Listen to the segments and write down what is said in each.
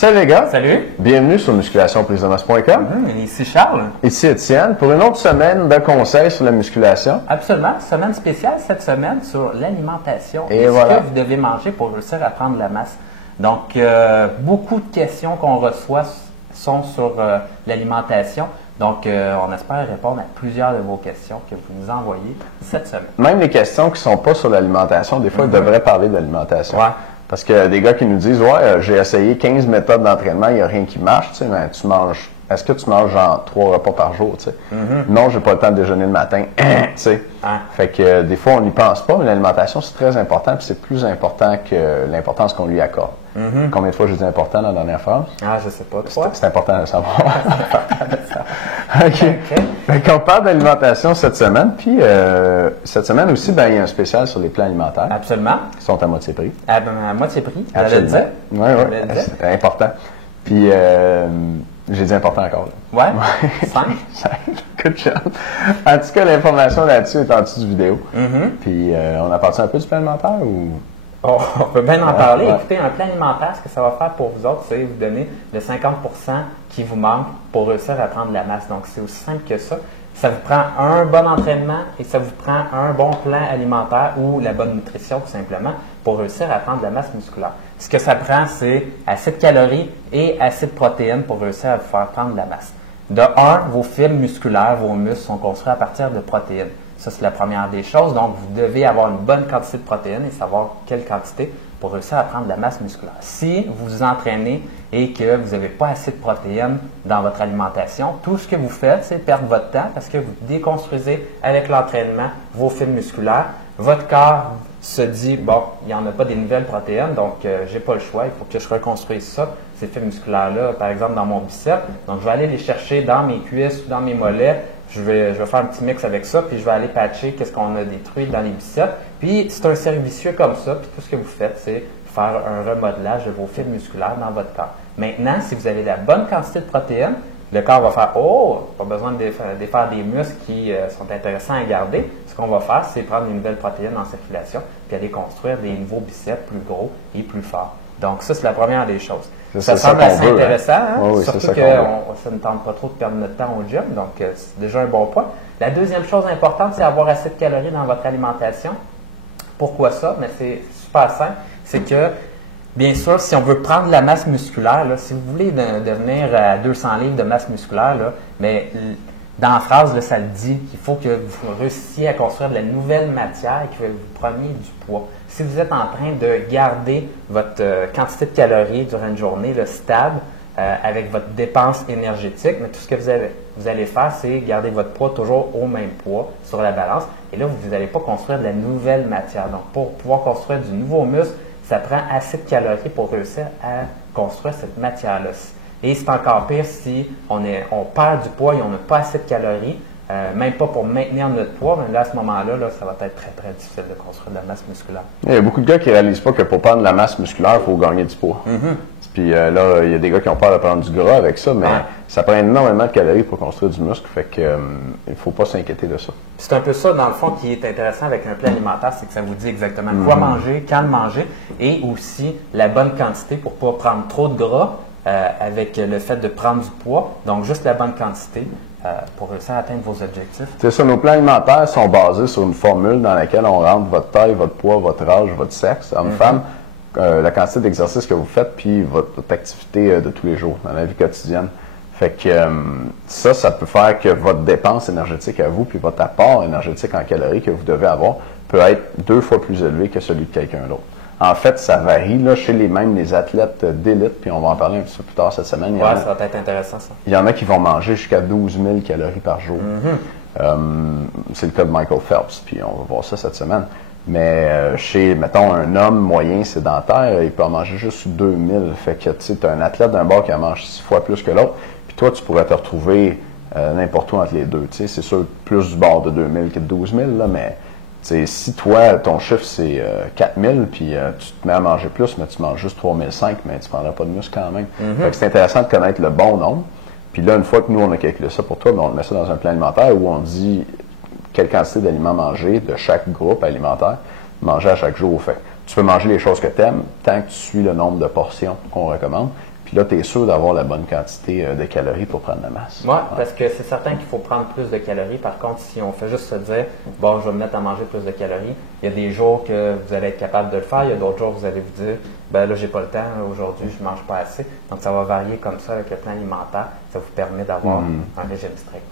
Salut les gars! Salut! Bienvenue sur musculationprisedemasse.com. Ici Charles. Ici Étienne pour une autre semaine de conseils sur la musculation. Absolument. Semaine spéciale cette semaine sur l'alimentation Et ce voilà. que vous devez manger pour réussir à prendre de la masse. Donc, beaucoup de questions qu'on reçoit sont sur l'alimentation. Donc, on espère répondre à plusieurs de vos questions que vous nous envoyez cette semaine. Même les questions qui ne sont pas sur l'alimentation, des fois, ils devraient parler d'alimentation. Ouais. Parce que des gars qui nous disent, ouais, j'ai essayé 15 méthodes d'entraînement, il n'y a rien qui marche, tu sais, mais tu manges, est-ce que tu manges genre 3 repas par jour, tu sais? Non, j'ai pas le temps de déjeuner le matin, tu sais. Fait que des fois, on n'y pense pas, mais l'alimentation, c'est très important, puis c'est plus important que l'importance qu'on lui accorde. Combien de fois j'ai dit important dans la dernière phrase? Ah, je sais pas. Toi? C'est important de le savoir. OK. Fait qu'on parle d'alimentation cette semaine, puis cette semaine aussi, ben, il y a un spécial sur les plans alimentaires. Absolument. Qui sont à moitié prix. À moitié prix. Absolument. Oui, c'est important. Puis, j'ai dit important encore. Ouais. 5. Good job. En tout cas, l'information là-dessus est en dessous de vidéo. Puis, on a parti un peu du plan alimentaire ou? Oh, on peut bien en parler. Ouais. Écoutez, un plan alimentaire, ce que ça va faire pour vous autres, c'est vous donner le 50% qui vous manque pour réussir à prendre de la masse. Donc, c'est aussi simple que ça. Ça vous prend un bon entraînement et ça vous prend un bon plan alimentaire ou la bonne nutrition, tout simplement, pour réussir à prendre de la masse musculaire. Ce que ça prend, c'est assez de calories et assez de protéines pour réussir à vous faire prendre de la masse. De un, vos fibres musculaires, vos muscles sont construits à partir de protéines. Ça, c'est la première des choses. Donc, vous devez avoir une bonne quantité de protéines et savoir quelle quantité pour réussir à prendre de la masse musculaire. Si vous vous entraînez et que vous n'avez pas assez de protéines dans votre alimentation, tout ce que vous faites, c'est perdre votre temps parce que vous déconstruisez avec l'entraînement vos fibres musculaires. Votre corps se dit, bon, il n'y en a pas des nouvelles protéines, donc j'ai pas le choix, il faut que je reconstruise ça, ces fibres musculaires-là, par exemple dans mon biceps. Donc, je vais aller les chercher dans mes cuisses ou dans mes mollets. Je vais faire un petit mix avec ça, puis je vais aller patcher qu'est-ce qu'on a détruit dans les biceps. Puis, c'est un cercle vicieux comme ça, puis tout ce que vous faites, c'est faire un remodelage de vos fibres musculaires dans votre corps. Maintenant, si vous avez la bonne quantité de protéines, le corps va faire « Oh, pas besoin de défaire des muscles qui sont intéressants à garder. » Ce qu'on va faire, c'est prendre des nouvelles protéines en circulation, puis aller construire des nouveaux biceps plus gros et plus forts. Donc, ça, c'est la première des choses. Ça semble assez intéressant, hein? Oui, Surtout que ça ne tente pas trop de perdre notre temps au gym, donc c'est déjà un bon point. La deuxième chose importante, c'est avoir assez de calories dans votre alimentation. Pourquoi ça? Mais c'est super simple. C'est que, bien sûr, si on veut prendre de la masse musculaire, là, si vous voulez devenir à 200 livres de masse musculaire, là, mais dans la phrase, là, ça le dit qu'il faut que vous réussissiez à construire de la nouvelle matière et que vous preniez du poids. Si vous êtes en train de garder votre quantité de calories durant une journée là, stable avec votre dépense énergétique, mais tout ce que vous allez faire, c'est garder votre poids toujours au même poids sur la balance. Et là, vous n'allez pas construire de la nouvelle matière. Donc, pour pouvoir construire du nouveau muscle, ça prend assez de calories pour réussir à construire cette matière-là. Et c'est encore pire si on perd du poids et on n'a pas assez de calories, même pas pour maintenir notre poids, mais là, à ce moment-là, là, ça va être très, très difficile de construire de la masse musculaire. Il y a beaucoup de gars qui ne réalisent pas que pour prendre de la masse musculaire, il faut gagner du poids. Puis là, il y a des gars qui ont peur de prendre du gras avec ça, mais ça prend énormément de calories pour construire du muscle, fait que il ne faut pas s'inquiéter de ça. C'est un peu ça, dans le fond, qui est intéressant avec un plan alimentaire, c'est que ça vous dit exactement quoi manger, quand le manger, et aussi la bonne quantité pour ne pas prendre trop de gras avec le fait de prendre du poids. Donc, juste la bonne quantité pour réussir à atteindre vos objectifs. C'est ça, nos plans alimentaires sont basés sur une formule dans laquelle on rentre votre taille, votre poids, votre âge, votre sexe, homme-femme, la quantité d'exercice que vous faites, puis votre activité de tous les jours dans la vie quotidienne. Fait que ça peut faire que votre dépense énergétique à vous, puis votre apport énergétique en calories que vous devez avoir, peut être 2 fois plus élevé que celui de quelqu'un d'autre. En fait, ça varie là, chez les athlètes d'élite, puis on va en parler un petit peu plus tard cette semaine. Oui, ça va être intéressant, ça. Il y en a qui vont manger jusqu'à 12 000 calories par jour. C'est le cas de Michael Phelps, puis on va voir ça cette semaine. Mais chez, mettons, un homme moyen sédentaire, il peut en manger juste 2000. Fait que, tu sais, as un athlète d'un bord qui en mange 6 fois plus que l'autre, puis toi, tu pourrais te retrouver n'importe où entre les deux. Tu sais, c'est sûr, plus du bord de 2000 que de 12 000, là, mais si toi, ton chiffre, c'est 4000, puis tu te mets à manger plus, mais tu manges juste 3005, mais tu ne prendras pas de muscle quand même. Fait que c'est intéressant de connaître le bon nombre. Puis là, une fois que nous, on a calculé ça pour toi, ben, on met ça dans un plan alimentaire où on dit quelle quantité d'aliments manger de chaque groupe alimentaire, manger à chaque jour. Fait tu peux manger les choses que tu aimes tant que tu suis le nombre de portions qu'on recommande. Puis là, tu es sûr d'avoir la bonne quantité de calories pour prendre la masse. Oui, parce que c'est certain qu'il faut prendre plus de calories. Par contre, si on fait juste se dire, bon, je vais me mettre à manger plus de calories, il y a des jours que vous allez être capable de le faire, il y a d'autres jours où vous allez vous dire, ben là, j'ai pas le temps, aujourd'hui, je mange pas assez. Donc, ça va varier comme ça avec le plan alimentaire. Ça vous permet d'avoir un régime strict.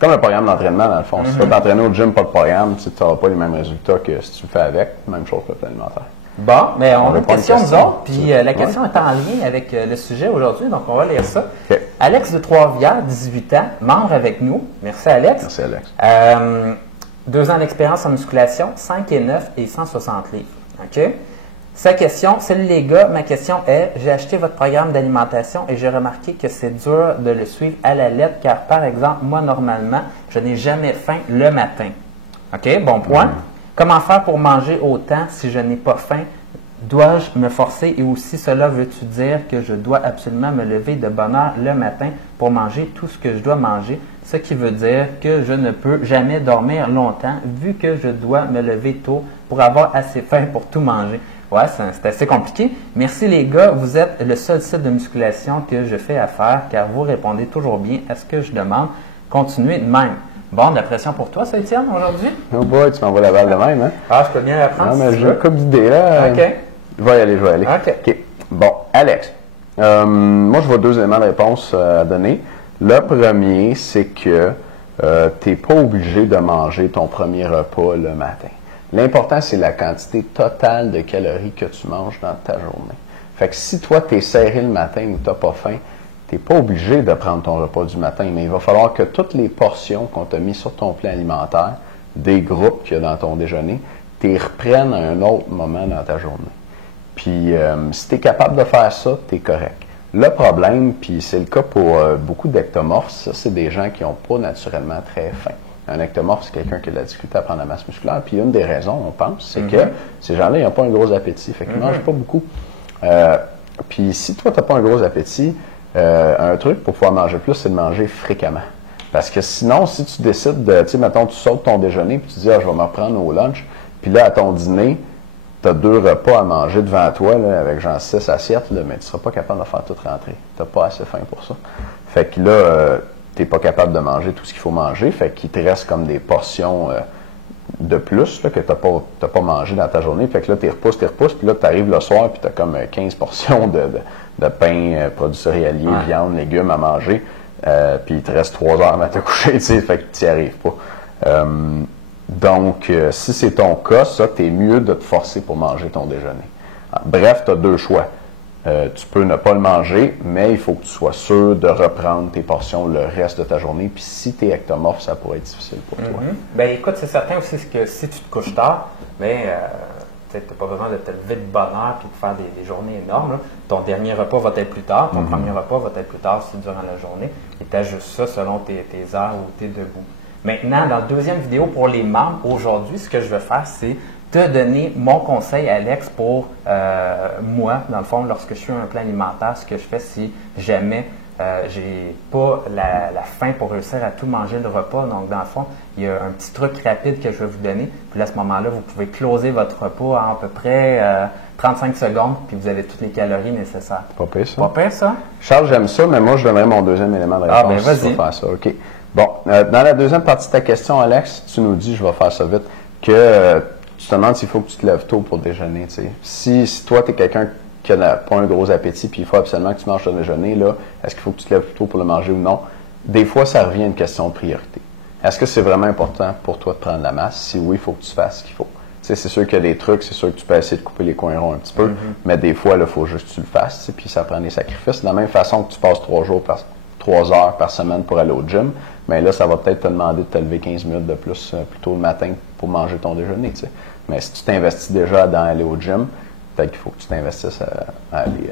Comme un programme d'entraînement, dans le fond. Si tu vas t'entraîner au gym, pas de programme, tu n'auras pas les mêmes résultats que si tu le fais avec. Même chose que le plan alimentaire. Bon, mais on a une prendre question une nous question. autres, puis la question est en lien avec le sujet aujourd'hui, donc on va lire ça. OK. Alex de Trois-Rivières, 18 ans, membre avec nous. Merci Alex. Merci, Alex. 2 ans d'expérience en musculation, 5 et 9 et 160 livres. OK? Sa question, salut les gars, ma question est, j'ai acheté votre programme d'alimentation et j'ai remarqué que c'est dur de le suivre à la lettre car, par exemple, moi, normalement, je n'ai jamais faim le matin. OK? Bon point. Comment faire pour manger autant si je n'ai pas faim? Dois-je me forcer et aussi cela veut-tu dire que je dois absolument me lever de bonne heure le matin pour manger tout ce que je dois manger? Ce qui veut dire que je ne peux jamais dormir longtemps vu que je dois me lever tôt pour avoir assez faim pour tout manger. Ouais, c'est assez compliqué. Merci les gars, vous êtes le seul site de musculation que je fais affaire car vous répondez toujours bien à ce que je demande. Continuez de même. Bon, de la pression pour toi, ça, Étienne, aujourd'hui? Oh boy, tu m'envoies la balle de même, hein? Ah, je peux bien la prendre Non, si mais tu j'ai veux. une couple d'idées, là. OK. Je vais y aller. OK. Bon, Alex. Moi, je vois 2 éléments de réponse à donner. Le premier, c'est que tu n'es pas obligé de manger ton premier repas le matin. L'important, c'est la quantité totale de calories que tu manges dans ta journée. Fait que si toi, tu es serré le matin ou tu n'as pas faim, tu n'es pas obligé de prendre ton repas du matin, mais il va falloir que toutes les portions qu'on t'a mis sur ton plan alimentaire, des groupes qu'il y a dans ton déjeuner, tu les reprennes à un autre moment dans ta journée. Puis, si tu es capable de faire ça, tu es correct. Le problème, puis c'est le cas pour beaucoup d'ectomorphes, ça, c'est des gens qui n'ont pas naturellement très faim. Un ectomorphe, c'est quelqu'un qui a de la difficulté à prendre la masse musculaire. Puis une des raisons, on pense, c'est que ces gens-là, ils n'ont pas un gros appétit. Fait qu'ils ne mangent pas beaucoup. Puis si toi, tu n'as pas un gros appétit, un truc pour pouvoir manger plus, c'est de manger fréquemment. Parce que sinon, si tu décides de, tu sais, mettons, tu sautes ton déjeuner, puis tu dis, ah, je vais me reprendre au lunch, puis là, à ton dîner, tu as 2 repas à manger devant toi, là, avec genre 6 assiettes, là, mais tu ne seras pas capable de faire tout rentrer. Tu n'as pas assez faim pour ça. Fait que là, tu n'es pas capable de manger tout ce qu'il faut manger, fait qu'il te reste comme des portions de plus là, que tu n'as pas mangé dans ta journée. Fait que là, tu repousses, puis là, tu arrives le soir, puis tu as comme 15 portions de pain, produits céréaliers, viande, légumes à manger, puis il te reste 3 heures avant de te coucher, tu sais, fait que tu n'y arrives pas. Donc, si c'est ton cas, ça, tu es mieux de te forcer pour manger ton déjeuner. Bref, tu as 2 choix. Tu peux ne pas le manger, mais il faut que tu sois sûr de reprendre tes portions le reste de ta journée. Puis si tu es ectomorphe, ça pourrait être difficile pour toi. Bien, écoute, c'est certain aussi que si tu te couches tard, mais tu n'as pas besoin de te lever de bonne heure et de faire des journées énormes. Là. Ton dernier repas va être plus tard, ton premier repas va être plus tard si durant la journée. Et tu ajustes ça selon tes heures où tu es debout. Maintenant, dans la deuxième vidéo pour les membres, aujourd'hui, ce que je veux faire, c'est te donner mon conseil, Alex, pour moi, dans le fond, lorsque je suis un plan alimentaire, ce que je fais si jamais j'ai pas la faim pour réussir à tout manger le repas. Donc, dans le fond, il y a un petit truc rapide que je vais vous donner. Puis à ce moment-là, vous pouvez closer votre repas en à peu près 35 secondes, puis vous avez toutes les calories nécessaires. Pas pire, ça. Pas pire, ça? Charles, j'aime ça, mais moi, je donnerais mon deuxième élément de réponse. Ben vas-y. Si tu vas faire ça. OK. Bon, dans la deuxième partie de ta question, Alex, tu nous dis, je vais faire ça vite, que tu te demandes s'il faut que tu te lèves tôt pour déjeuner. T'sais. Si toi, tu es quelqu'un qui n'a pas un gros appétit, puis il faut absolument que tu manges ton déjeuner, là, est-ce qu'il faut que tu te lèves tôt pour le manger ou non? Des fois, ça revient à une question de priorité. Est-ce que c'est vraiment important pour toi de prendre la masse? Si oui, il faut que tu fasses ce qu'il faut. C'est sûr qu'il y a des trucs, c'est sûr que tu peux essayer de couper les coins ronds un petit peu, mais des fois, il faut juste que tu le fasses, puis ça prend des sacrifices. De la même façon que tu passes 3 heures par semaine pour aller au gym, mais là, ça va peut-être te demander de te lever 15 minutes de plus tôt le matin pour manger ton déjeuner. T'sais. Mais si tu t'investis déjà dans aller au gym, peut-être qu'il faut que tu t'investisses à aller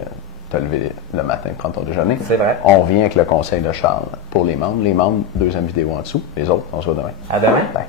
te lever le matin et prendre ton déjeuner. C'est vrai. On revient avec le conseil de Charles pour les membres. Les membres, deuxième vidéo en dessous. Les autres, on se voit demain. À demain. Bye.